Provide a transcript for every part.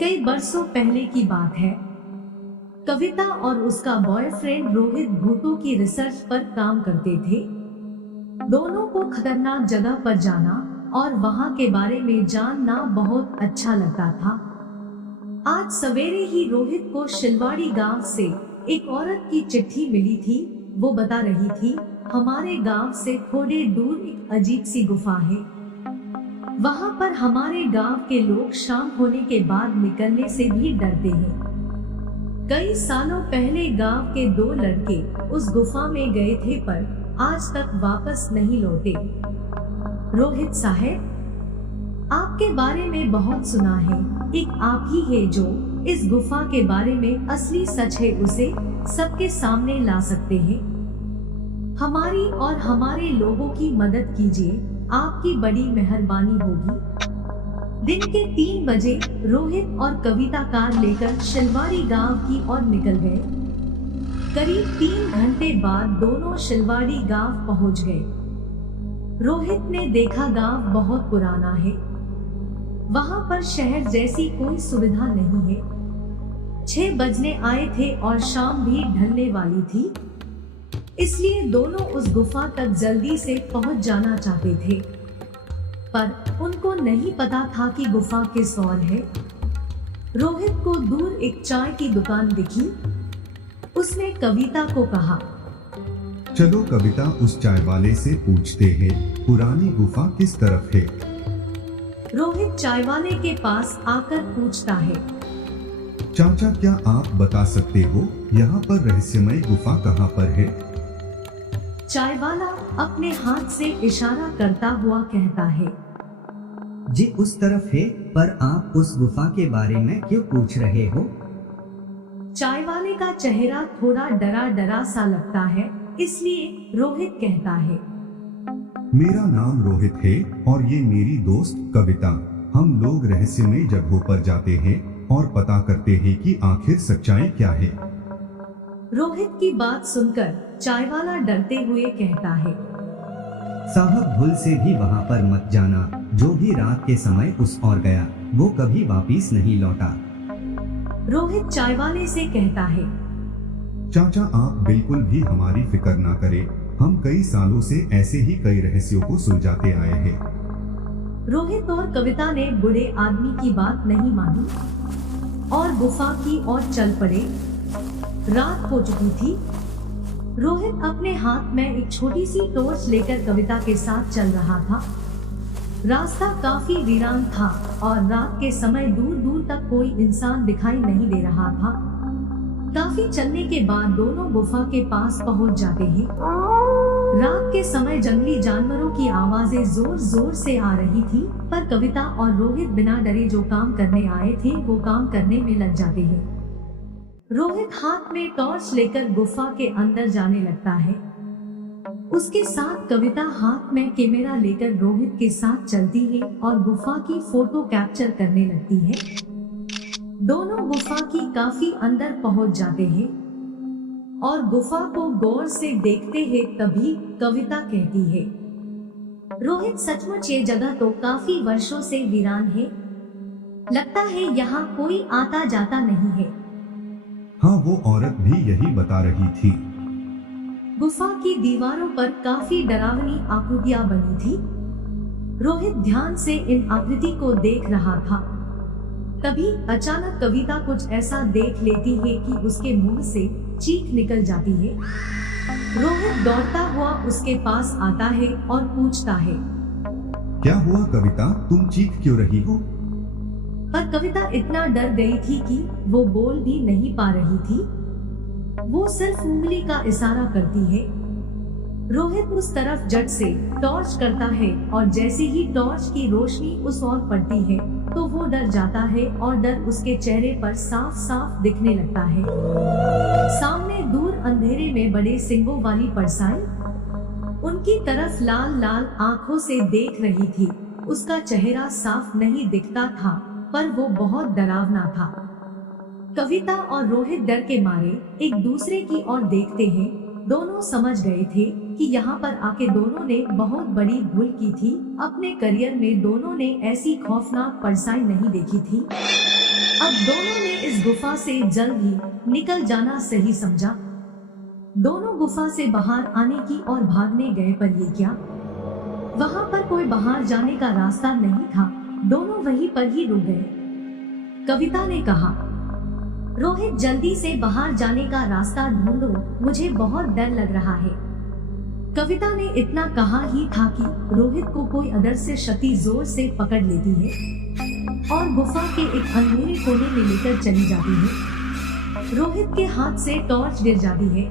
कई बरसों पहले की बात है। कविता और उसका बॉयफ्रेंड रोहित भूतों की रिसर्च पर काम करते थे। दोनों को खतरनाक जगह पर जाना और वहां के बारे में जानना बहुत अच्छा लगता था। आज सवेरे ही रोहित को शिलवाड़ी गांव से एक औरत की चिट्ठी मिली थी। वो बता रही थी, हमारे गांव से थोड़े दूर एक अजीब सी गुफा है। वहां पर हमारे गांव के लोग शाम होने के बाद निकलने से भी डरते हैं। कई सालों पहले गांव के दो लड़के उस गुफा में गए थे, पर आज तक वापस नहीं लौटे। रोहित साहब, आपके बारे में बहुत सुना है। एक आप ही है जो इस गुफा के बारे में असली सच है उसे सबके सामने ला सकते हैं। हमारी और हमारे लोगों की मदद कीजिए, आपकी बड़ी मेहरबानी होगी। दिन के 3 बजे रोहित और कविता कार लेकर शिलवाड़ी गांव की ओर निकल गए। करीब 3 घंटे बाद दोनों शिलवाड़ी गांव पहुंच गए। रोहित ने देखा गांव बहुत पुराना है। वहां पर शहर जैसी कोई सुविधा नहीं है। 6 बजने आए थे और शाम भी ढलने वाली थी, इसलिए दोनों उस गुफा तक जल्दी से पहुंच जाना चाहते थे। पर उनको नहीं पता था कि गुफा किस ओर है। रोहित को दूर एक चाय की दुकान दिखी। उसने कविता को कहा, चलो कविता, उस चाय वाले से पूछते हैं पुरानी गुफा किस तरफ है। रोहित चाय वाले के पास आकर पूछता है, चाचा, क्या आप बता सकते हो यहाँ पर रहस्यमय गुफा कहाँ पर है? चाय वाला अपने हाथ से इशारा करता हुआ कहता है, जी उस तरफ है, पर आप उस गुफा के बारे में क्यों पूछ रहे हो? चाय वाले का चेहरा थोड़ा डरा डरा सा लगता है, इसलिए रोहित कहता है, मेरा नाम रोहित है और ये मेरी दोस्त कविता। हम लोग रहस्यमय जगहों पर जाते हैं और पता करते हैं कि आखिर सच्चाई क्या है। रोहित की बात सुनकर चाय वाला डरते हुए कहता है, साहब, भूल से भी वहाँ पर मत जाना। जो भी रात के समय उस ओर गया वो कभी वापिस नहीं लौटा। रोहित चाय वाले से कहता है, चाचा, आप बिल्कुल भी हमारी फिक्र ना करें। हम कई सालों से ऐसे ही कई रहस्यों को सुलझाते आए हैं। रोहित और कविता ने बूढ़े आदमी की बात नहीं मानी और गुफा की ओर चल पड़े। रात हो चुकी थी। रोहित अपने हाथ में एक छोटी सी टॉर्च लेकर कविता के साथ चल रहा था। रास्ता काफी वीरान था और रात के समय दूर दूर तक कोई इंसान दिखाई नहीं दे रहा था। काफी चलने के बाद दोनों गुफा के पास पहुंच जाते हैं। रात के समय जंगली जानवरों की आवाजें जोर जोर से आ रही थी, पर कविता और रोहित बिना डरे जो काम करने आए थे वो काम करने में लग जाते हैं। रोहित हाथ में टॉर्च लेकर गुफा के अंदर जाने लगता है। उसके साथ कविता हाथ में कैमरा लेकर रोहित के साथ चलती है और गुफा की फोटो कैप्चर करने लगती है। दोनों गुफा की काफी अंदर पहुंच जाते हैं और गुफा को गौर से देखते हैं। तभी कविता कहती है, रोहित, सचमुच ये जगह तो काफी वर्षों से वीरान है। लगता है यहाँ कोई आता जाता नहीं है। हाँ, वो औरत भी यही बता रही थी। गुफा की दीवारों पर काफी डरावनी आकृतियां बनी थी। रोहित ध्यान से इन आकृति को देख रहा था। तभी अचानक कविता कुछ ऐसा देख लेती है कि उसके मुंह से चीख निकल जाती है। रोहित दौड़ता हुआ उसके पास आता है और पूछता है, क्या हुआ कविता, तुम चीख क्यों रही हो? पर कविता इतना डर गई थी कि वो बोल भी नहीं पा रही थी। वो सिर्फ उंगली का इशारा करती है। रोहित उस तरफ झट से टॉर्च करता है और जैसे ही टॉर्च की रोशनी उस ओर पड़ती है तो वो डर जाता है और डर उसके चेहरे पर साफ साफ दिखने लगता है। सामने दूर अंधेरे में बड़े सींगों वाली परछाई उनकी तरफ लाल लाल आंखों से देख रही थी। उसका चेहरा साफ नहीं दिखता था, पर वो बहुत डरावना था। कविता और रोहित डर के मारे एक दूसरे की ओर देखते हैं। दोनों समझ गए थे कि यहाँ पर आके दोनों ने बहुत बड़ी भूल की थी। अपने करियर में दोनों ने ऐसी खौफनाक परछाई नहीं देखी थी। अब दोनों ने इस गुफा से जल्द ही निकल जाना सही समझा। दोनों गुफा से बाहर आने की और भागने गए, पर ये क्या, वहाँ पर कोई बाहर जाने का रास्ता नहीं था। दोनों वहीं पर ही रुक गए। कविता ने कहा, रोहित जल्दी से बाहर जाने का रास्ता ढूंढो, मुझे बहुत डर लग रहा है। कविता ने इतना कहा ही था कि रोहित को कोई अदर से क्षति जोर से पकड़ लेती है और गुफा के एक अंधेरे कोने में लेकर चली जाती है। रोहित के हाथ से टॉर्च गिर जाती है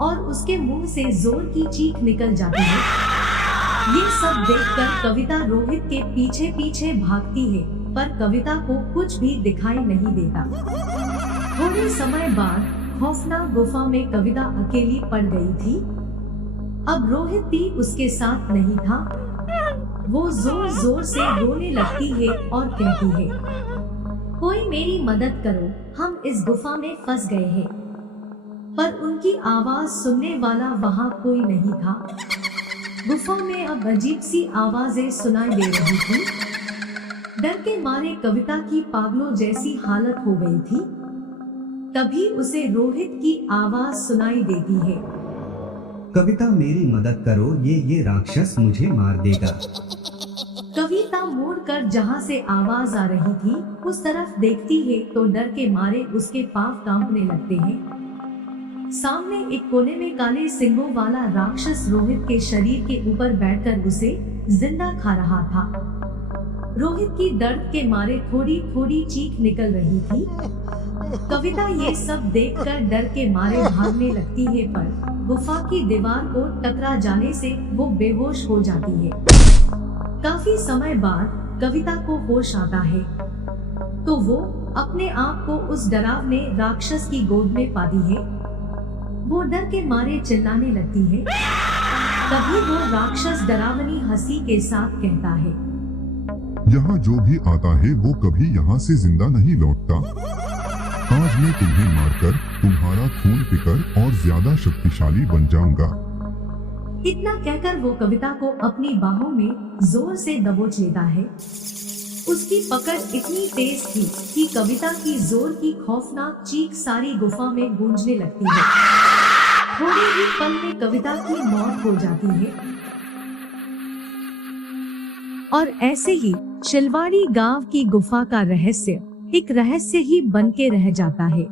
और उसके मुंह से जोर की चीख निकल जाती है। ये सब देखकर कविता रोहित के पीछे पीछे भागती है, पर कविता को कुछ भी दिखाई नहीं देता। थोड़े समय बाद खौफनाक गुफा में कविता अकेली पड़ गई थी। अब रोहित भी उसके साथ नहीं था। वो जोर जोर से रोने लगती है और कहती है, कोई मेरी मदद करो, हम इस गुफा में फंस गए हैं। पर उनकी आवाज सुनने वाला वहाँ कोई नहीं था। गुफा में अब अजीब सी आवाजें सुनाई दे रही थी। डर के मारे कविता की पागलों जैसी हालत हो गई थी। तभी उसे रोहित की आवाज सुनाई देती है, कविता मेरी मदद करो, ये राक्षस मुझे मार देगा। कविता मुड़कर जहाँ से आवाज आ रही थी उस तरफ देखती है तो डर के मारे उसके पांव कांपने लगते हैं। सामने एक कोने में काले सिंगों वाला राक्षस रोहित के शरीर के ऊपर बैठकर उसे जिंदा खा रहा था। रोहित की दर्द के मारे थोड़ी थोड़ी चीख निकल रही थी। कविता ये सब देखकर डर के मारे भागने लगती है, पर गुफा की दीवार को टकरा जाने से वो बेहोश हो जाती है। काफी समय बाद कविता को होश आता है तो वो अपने आप को उस डरावने राक्षस की गोद में पाती है। वो डर के मारे चिल्लाने लगती है। तभी वो राक्षस डरावनी हंसी के साथ कहता है, यहाँ जो भी आता है वो कभी यहाँ से जिंदा नहीं लौटता। आज मैं तुम्हें मारकर तुम्हारा खून पीकर और ज्यादा शक्तिशाली बन जाऊंगा। इतना कहकर वो कविता को अपनी बाहों में जोर से दबोच लेता है। उसकी पकड़ इतनी तेज थी कि कविता की जोर की खौफनाक चीख सारी गुफा में गूंजने लगती है। थोड़े ही पल में कविता की मौत हो जाती है और ऐसे ही शिलवाड़ी गांव की गुफा का रहस्य एक रहस्य ही बन के रह जाता है।